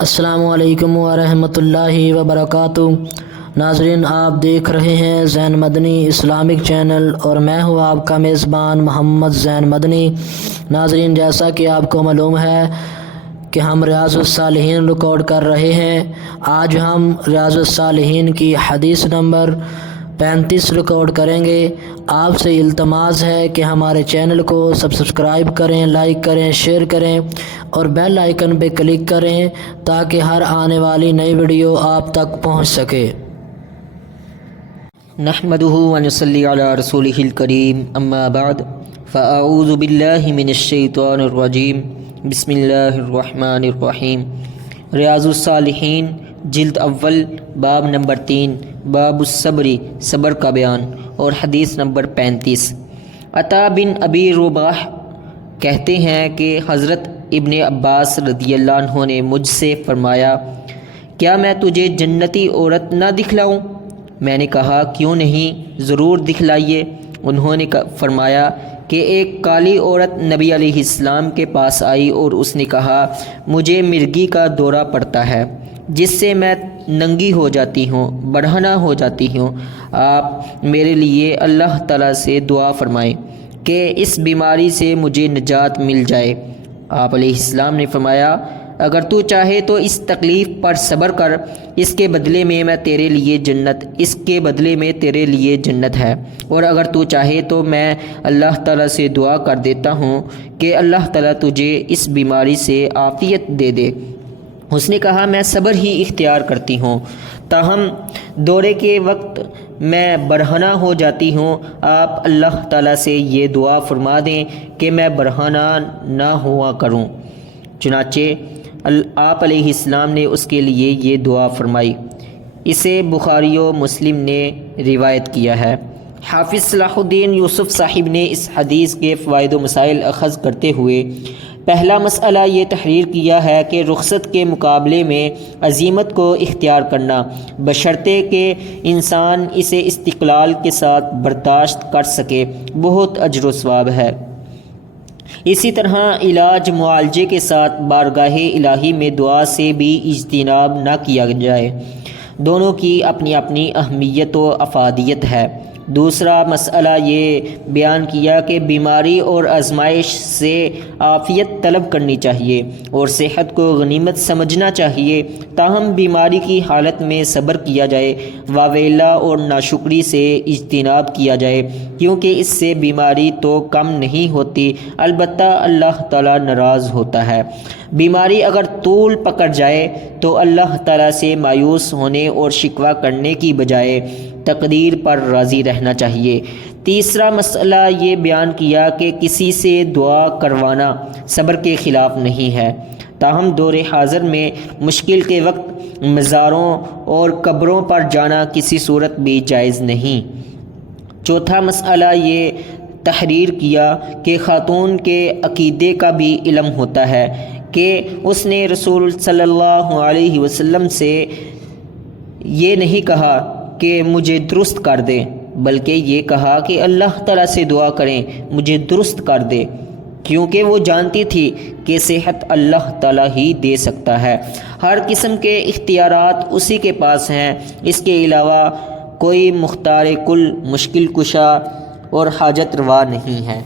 السلام علیکم ورحمۃ اللہ وبرکاتہ۔ ناظرین، آپ دیکھ رہے ہیں زین مدنی اسلامک چینل اور میں ہوں آپ کا میزبان محمد زین مدنی۔ ناظرین، جیسا کہ آپ کو معلوم ہے کہ ہم ریاض الصالحین ریکارڈ کر رہے ہیں۔ آج ہم ریاض الصالحین کی حدیث نمبر 35 ریکارڈ کریں گے۔ آپ سے التماس ہے کہ ہمارے چینل کو سبسکرائب کریں، لائک کریں، شیئر کریں اور بیل آئیکن پہ کلک کریں تاکہ ہر آنے والی نئی ویڈیو آپ تک پہنچ سکے۔ نحمده ونصلي على رسوله الكريم اما بعد فاعوذ باللہ من الشیطان الرجیم بسم اللہ الرحمن الرحیم۔ ریاض الصالحین جلد اول باب نمبر 3 باب الصبر، صبر کا بیان، اور حدیث نمبر 35۔ عطا بن ابی رباح کہتے ہیں کہ حضرت ابن عباس رضی اللہ عنہ نے مجھ سے فرمایا، کیا میں تجھے جنتی عورت نہ دکھلاؤں؟ میں نے کہا، کیوں نہیں، ضرور دکھلائیے۔ انہوں نے فرمایا کہ ایک کالی عورت نبی علیہ السلام کے پاس آئی اور اس نے کہا، مجھے مرگی کا دورہ پڑتا ہے جس سے میں ننگی ہو جاتی ہوں، برہنہ ہو جاتی ہوں۔ آپ میرے لیے اللہ تعالیٰ سے دعا فرمائیں کہ اس بیماری سے مجھے نجات مل جائے۔ آپ علیہ السلام نے فرمایا، اگر تو چاہے تو اس تکلیف پر صبر کر، اس کے بدلے میں تیرے لیے جنت ہے، اور اگر تو چاہے تو میں اللہ تعالیٰ سے دعا کر دیتا ہوں کہ اللہ تعالیٰ تجھے اس بیماری سے عافیت دے دے۔ اس نے کہا، میں صبر ہی اختیار کرتی ہوں، تاہم دورے کے وقت میں برہنہ ہو جاتی ہوں۔ آپ اللہ تعالیٰ سے یہ دعا فرما دیں کہ میں برہنہ نہ ہوا کروں۔ چنانچہ آپ علیہ السلام نے اس کے لیے یہ دعا فرمائی۔ اسے بخاری و مسلم نے روایت کیا ہے۔ حافظ صلاح الدین یوسف صاحب نے اس حدیث کے فوائد و مسائل اخذ کرتے ہوئے پہلا مسئلہ یہ تحریر کیا ہے کہ رخصت کے مقابلے میں عزیمت کو اختیار کرنا، بشرطے کہ انسان اسے استقلال کے ساتھ برداشت کر سکے، بہت اجر و ثواب ہے۔ اسی طرح علاج معالجے کے ساتھ بارگاہ الہی میں دعا سے بھی اجتناب نہ کیا جائے، دونوں کی اپنی اپنی اہمیت و افادیت ہے۔ دوسرا مسئلہ یہ بیان کیا کہ بیماری اور آزمائش سے عافیت طلب کرنی چاہیے اور صحت کو غنیمت سمجھنا چاہیے، تاہم بیماری کی حالت میں صبر کیا جائے، واویلا اور ناشکری سے اجتناب کیا جائے، کیونکہ اس سے بیماری تو کم نہیں ہوتی، البتہ اللہ تعالیٰ ناراض ہوتا ہے۔ بیماری اگر طول پکڑ جائے تو اللہ تعالیٰ سے مایوس ہونے اور شکوہ کرنے کی بجائے تقدیر پر راضی رہنا چاہیے۔ تیسرا مسئلہ یہ بیان کیا کہ کسی سے دعا کروانا صبر کے خلاف نہیں ہے، تاہم دور حاضر میں مشکل کے وقت مزاروں اور قبروں پر جانا کسی صورت بھی جائز نہیں۔ چوتھا مسئلہ یہ تحریر کیا کہ خاتون کے عقیدے کا بھی علم ہوتا ہے کہ اس نے رسول صلی اللہ علیہ وسلم سے یہ نہیں کہا کہ مجھے درست کر دے، بلکہ یہ کہا کہ اللہ تعالیٰ سے دعا کریں مجھے درست کر دے، کیونکہ وہ جانتی تھی کہ صحت اللہ تعالیٰ ہی دے سکتا ہے، ہر قسم کے اختیارات اسی کے پاس ہیں، اس کے علاوہ کوئی مختار کل، مشکل کشا اور حاجت روا نہیں ہے۔